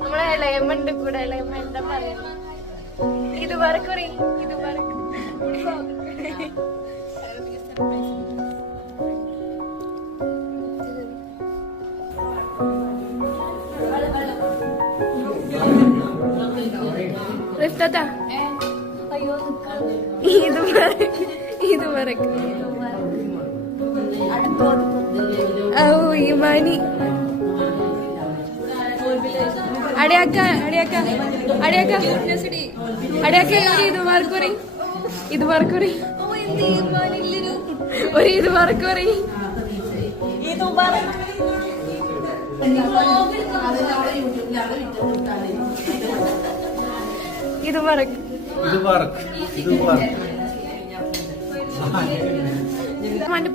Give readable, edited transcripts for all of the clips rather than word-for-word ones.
നമ്മളെ ഇളയമ്മണ്ട് കൂടെ. ഇളയമ്മ എന്താ പറയാ? ഇത് പറക്കുറി, ഇത് പറക്ക്. ഇത് പറക്ക്. മണി അടയാക്ക അടയാക്ക അടയാക്ക അടയാക്ക. ഇത് പറക്കുറി, ഇത് പറക്കുറി, ഒരു ഇത് പറക്കുറി. ഇത് പറക്ക്, ഇത് പറക്ക്, ഇത് പറക്ക്.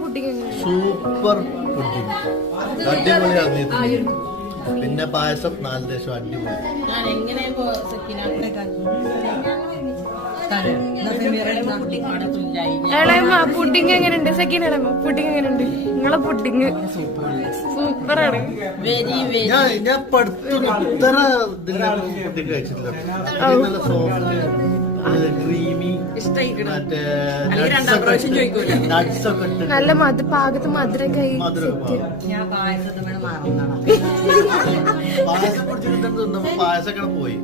പുഡിങ് സൂപ്പർ പുഡിങ്, അടിപൊളിയായിരുന്നു. പിന്നെ പായസം 4 ദേശം അടിപൊളി. ഇളയമ്മ പുഡിങ് എങ്ങനെയുണ്ട്? സെക്കൻഡ് ഇളയമ്മ പുഡിങ് എങ്ങനെയുണ്ട്? നിങ്ങളെ പുഡിങ് സൂപ്പറാണ്. ഞാൻ ഇത്ര പുഡിങ് കഴിച്ചിട്ടില്ല. നല്ല സോഫ്റ്റ്, ക്രീമി, നല്ല പാകത്ത് മധുരം കൈ.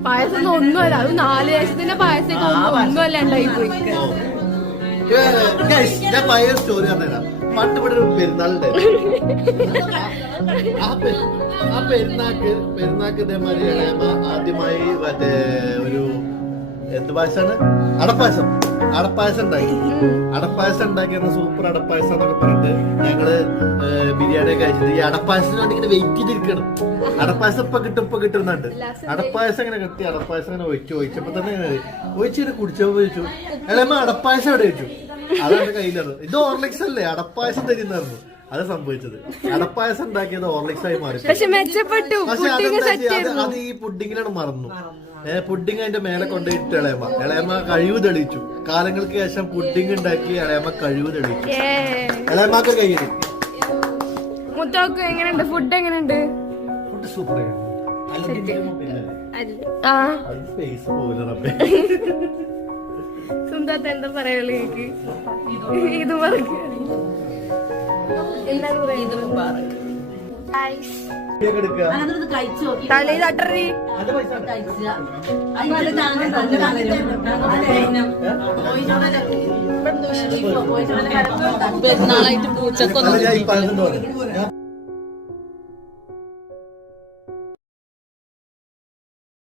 പായസം ഒന്നുമല്ല, അത് 4 വയസ്സത്തിന്റെ പായസം ഒന്നുമല്ല ഉണ്ടായി പോയി. ഞാൻ പഴയ സ്റ്റോറി പറഞ്ഞുതരാം. പണ്ട് ഇവിടെ ഒരു പെരുന്നാളുണ്ട്. ആ പെരുന്നാക്ക് ഇതേമാതിരി ഇളയമ്മ ആദ്യമായി മറ്റേ ഒരു എന്ത് പായസാണ്? അടപ്പായസം ഉണ്ടാക്കി. അടപ്പായസം ഉണ്ടാക്കിയ സൂപ്പർ അടപ്പായസം എന്നൊക്കെ പറഞ്ഞിട്ട് ഞങ്ങള് ബിരിയാണി കഴിച്ചിട്ട് ഈ അടപ്പായസത്തിന് വേണ്ടി ഇങ്ങനെ വെയിറ്റ് ചെയ്തിരിക്കണം. അടപ്പായസം ഇപ്പൊ കിട്ടുന്നുണ്ട്. അടപ്പായസം ഇങ്ങനെ കിട്ടി. അടപ്പായസം ഇങ്ങനെ ഒഴിച്ചപ്പോ തന്നെ ഒഴിച്ചിങ്ങനെ കുടിച്ചപ്പോ ചോദിച്ചു, എളേമ്മ അടപ്പായസം എവിടെ വെച്ചു? അതാണ് കയ്യിലാണ്. ഇത് ഓർലിക്സ് അല്ലേ? അടപ്പായസം തരുന്നായിരുന്നു. അത് സംഭവിച്ചത്. അടപ്പായസം ഉണ്ടാക്കിയത് ഓർലിക്സ് ആയി മാറി. പക്ഷെ അത് ഈ പുഡിങ്ങിലാണ് മറന്നു. പുഡിങ് അതിന്റെ മേലെ കൊണ്ടുപോയിട്ട് ഇളയമ്മ കഴിവ് തെളിയിച്ചു. കാലങ്ങൾക്ക് ശേഷം പുഡിങ് ഉണ്ടാക്കി ഇളയമ്മ കഴിവ് തെളിയിച്ചു. ഇളയമ്മക്ക് കയ്യിൽ മുത്തോക്ക് എങ്ങനെയുണ്ട്? ഫുഡ് എങ്ങനെയുണ്ട്? Food super. സുന്ദാത്ത എന്താ പറയാ? ഇത് പറക്ക്, എന്താണ് പറയുന്നത്? തലയിൽ തട്ടറി പെരുന്നാളായിട്ട് പൂച്ചക്കൊന്നും